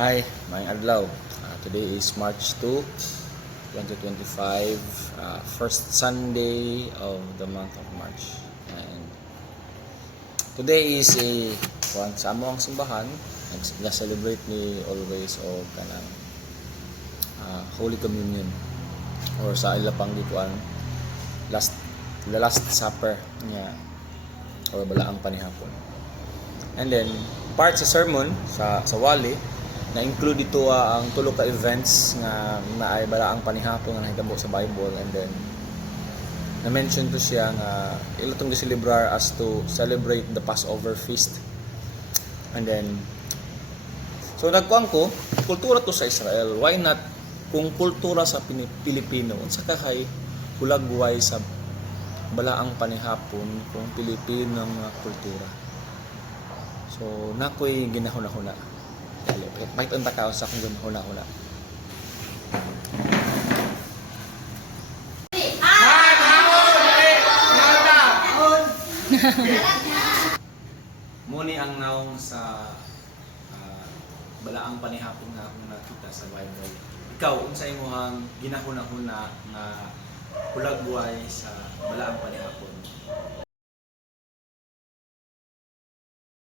Hi, maayong adlaw. Today is March 2, 2025, first Sunday of the month of March. And today is sa amo ang simbahan, nag-celebrate ni always o kanang Holy Communion or sa ila pang dituan the last supper niya or balaang panihapon. And then part sa sermon sa wali na include dito ang tulo ka events nga naay balaang panihapon nga nahitabo sa Bible, and then na-mention to siya nga ila tong giselebrar as to celebrate the Passover feast. And then so nagkuan ko kultura to sa Israel, why not kung kultura sa Pilipino unsa kahay hulagway sa balaang panihapon kung Pilipino nga kultura. So nakoy ginahuna-huna. Bakit ang takaw sa akong ginahuna-huna. Muni ang naong sa balaang panihapon nga akong nakita sa Bible. Ikaw, unsa imong ginahuna-huna nga hulagway sa balaang panihapon?